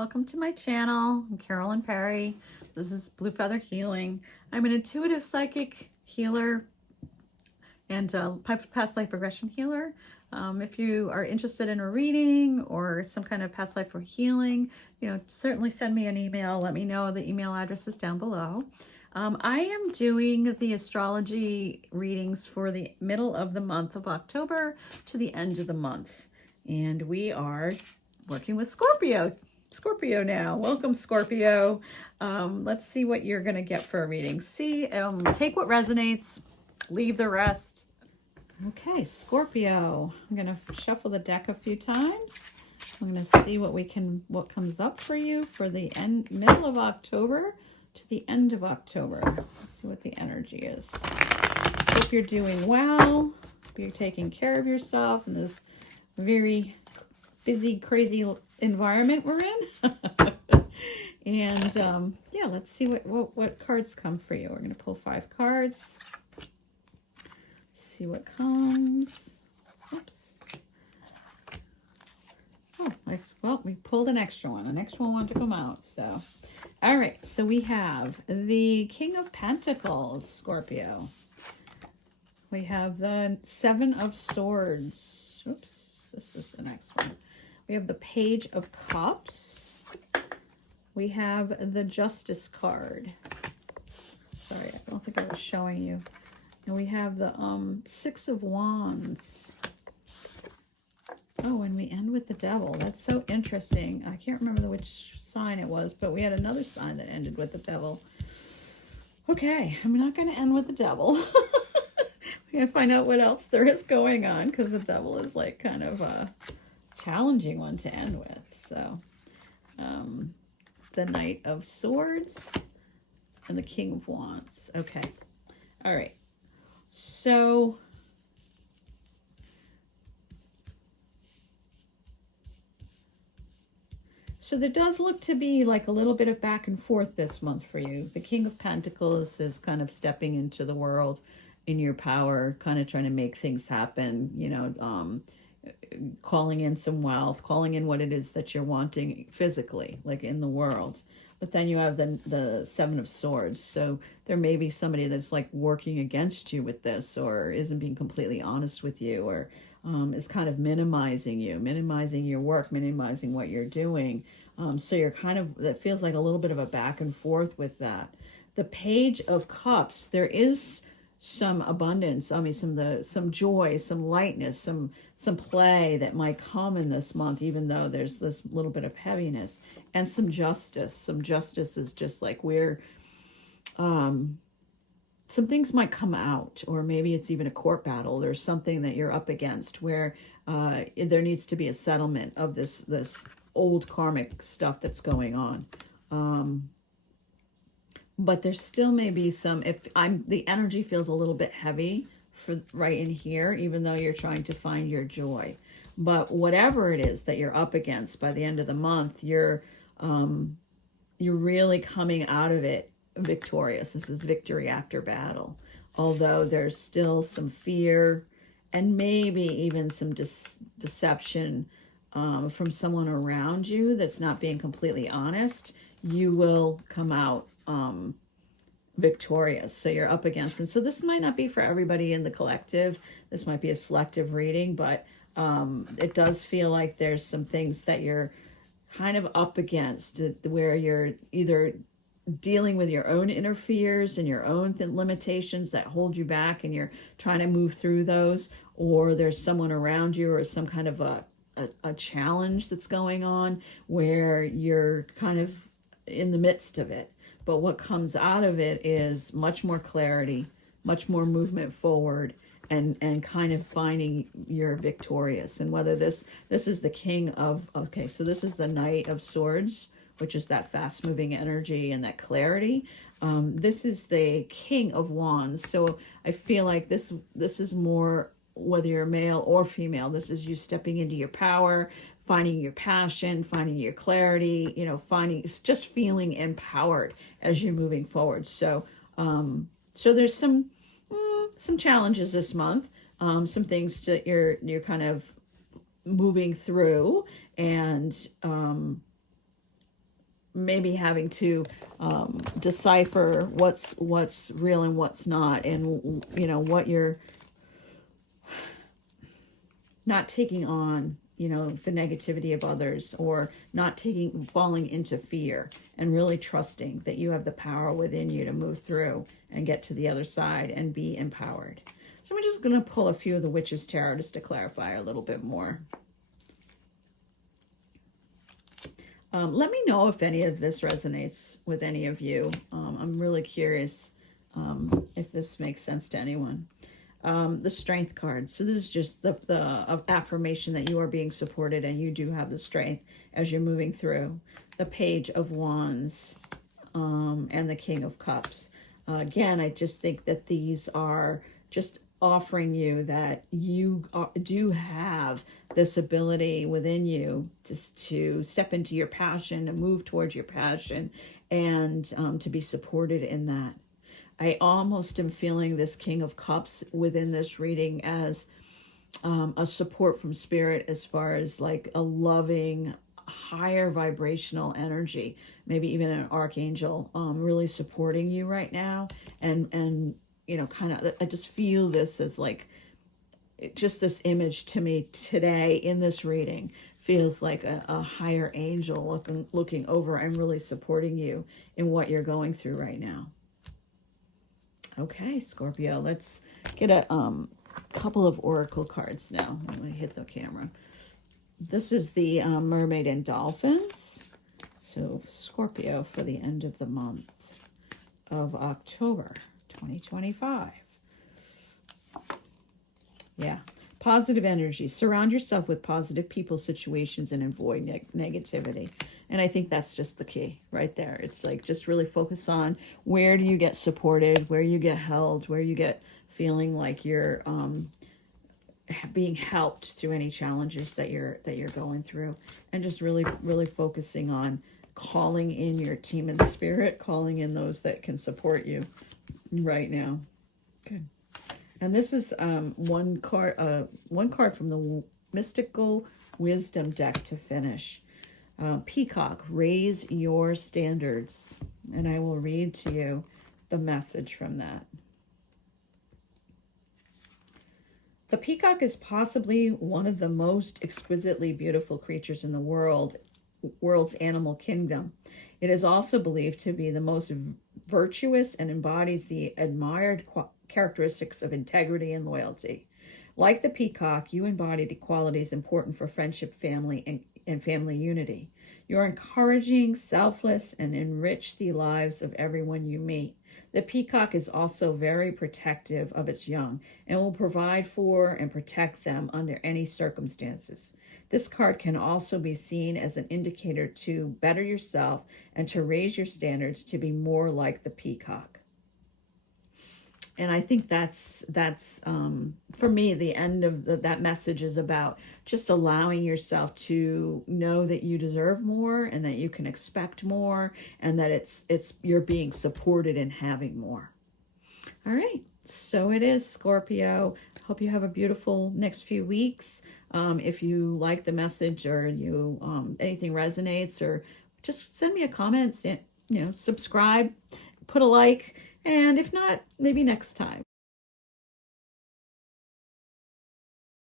Welcome to my channel. I'm Carolyn Perry. This is Blue Feather Healing. I'm an intuitive psychic healer and past life regression healer. If you are interested in a reading or some kind of past life healing, certainly send me an email. Let me know. The email address is down below. I am doing the astrology readings for the middle of the month of October to the end of the month. And we are working with Scorpio now. Welcome, Scorpio. Let's see what you're going to get for a reading. Take what resonates, leave the rest. Okay, Scorpio. I'm going to shuffle the deck a few times. I'm going to see what comes up for you for the middle of October to the end of October. Let's see what the energy is. Hope you're doing well. Hope you're taking care of yourself in this very busy, crazy environment we're in. And yeah, let's see what cards come for you. We're going to pull 5 cards. See what comes. Oops. Oh, well, we pulled an extra one. An extra one wanted to come out. So, all right. So we have the King of Pentacles, Scorpio. We have the 7 of Swords. Oops, this is the next one. We have the Page of Cups. We have the Justice card. Sorry, I don't think I was showing you. And we have the 6 of Wands. Oh, and we end with the Devil. That's so interesting. I can't remember which sign it was, but we had another sign that ended with the Devil. Okay, I'm not going to end with the Devil. We're going to find out what else there is going on, because the Devil is like kind of a challenging one to end with. So, the Knight of Swords and the King of Wands. Okay. All right. So there does look to be like a little bit of back and forth this month for you. The King of Pentacles is kind of stepping into the world in your power, kind of trying to make things happen, calling in some wealth, calling in what it is that you're wanting physically, like in the world. But then you have the 7 of Swords. So there may be somebody that's like working against you with this, or isn't being completely honest with you, or is kind of minimizing you, minimizing your work, minimizing what you're doing. So you're that feels like a little bit of a back and forth with that. The Page of Cups, there is some abundance. I mean, some joy, some lightness, some play that might come in this month, even though there's this little bit of heaviness, and some justice. Some justice is just like where some things might come out, or maybe it's even a court battle or something that you're up against where there needs to be a settlement of this old karmic stuff that's going on. But there still may be some, the energy feels a little bit heavy for right in here, even though you're trying to find your joy. But whatever it is that you're up against by the end of the month, you're really coming out of it victorious. This is victory after battle. Although there's still some fear and maybe even some deception from someone around you that's not being completely honest, you will come out victorious. So you're up against, and so this might not be for everybody in the collective. This might be a selective reading, but it does feel like there's some things that you're kind of up against where you're either dealing with your own inner fears and your own limitations that hold you back, and you're trying to move through those, or there's someone around you or some kind of a challenge that's going on where you're kind of in the midst of it. But what comes out of it is much more clarity, much more movement forward, and kind of finding you're victorious. And whether this is the King of, okay, so this is the Knight of Swords, which is that fast moving energy and that clarity. This is the King of Wands. So I feel like this is more, whether you're male or female, this is you stepping into your power, finding your passion, finding your clarity, just feeling empowered as you're moving forward. So there's some challenges this month, some things that you're kind of moving through, and maybe having to decipher what's real and what's not, and what you're not taking on, the negativity of others, or not falling into fear, and really trusting that you have the power within you to move through and get to the other side and be empowered. So I'm just going to pull a few of the Witch's Tarot just to clarify a little bit more. Let me know if any of this resonates with any of you. I'm really curious if this makes sense to anyone. The Strength card. So this is just the affirmation that you are being supported and you do have the strength as you're moving through. The Page of Wands and the King of Cups. Again, I just think that these are just offering you that you do have this ability within you to step into your passion, to move towards your passion, and to be supported in that. I almost am feeling this King of Cups within this reading as a support from Spirit, as far as like a loving, higher vibrational energy, maybe even an archangel really supporting you right now. And kind of, I just feel this as like, just this image to me today in this reading feels like a higher angel looking over and really supporting you in what you're going through right now. Okay, Scorpio, let's get a couple of oracle cards now. I'm going to hit the camera. This is the Mermaid and Dolphins. So Scorpio for the end of the month of October 2025. Yeah. Positive energy. Surround yourself with positive people, situations, and avoid negativity. And I think that's just the key right there. It's like, just really focus on where do you get supported, where you get held, where you get feeling like you're being helped through any challenges that you're going through, and just really focusing on calling in your team and spirit, calling in those that can support you right now. Good. And this is one card from the Mystical Wisdom deck to finish. Peacock, raise your standards. And I will read to you the message from that. The peacock is possibly one of the most exquisitely beautiful creatures in the world's animal kingdom. It is also believed to be the most virtuous and embodies the admired characteristics of integrity and loyalty. Like the peacock, you embody the qualities important for friendship, family, and family unity. You're encouraging, selfless, and enrich the lives of everyone you meet. The peacock is also very protective of its young and will provide for and protect them under any circumstances. This card can also be seen as an indicator to better yourself and to raise your standards to be more like the peacock. And I think that's for me, the end of that message is about just allowing yourself to know that you deserve more and that you can expect more, and that it's you're being supported in having more. All right, so it is, Scorpio. Hope you have a beautiful next few weeks. If you like the message, or you anything resonates, or just send me a comment, subscribe, put a like. And if not, maybe next time.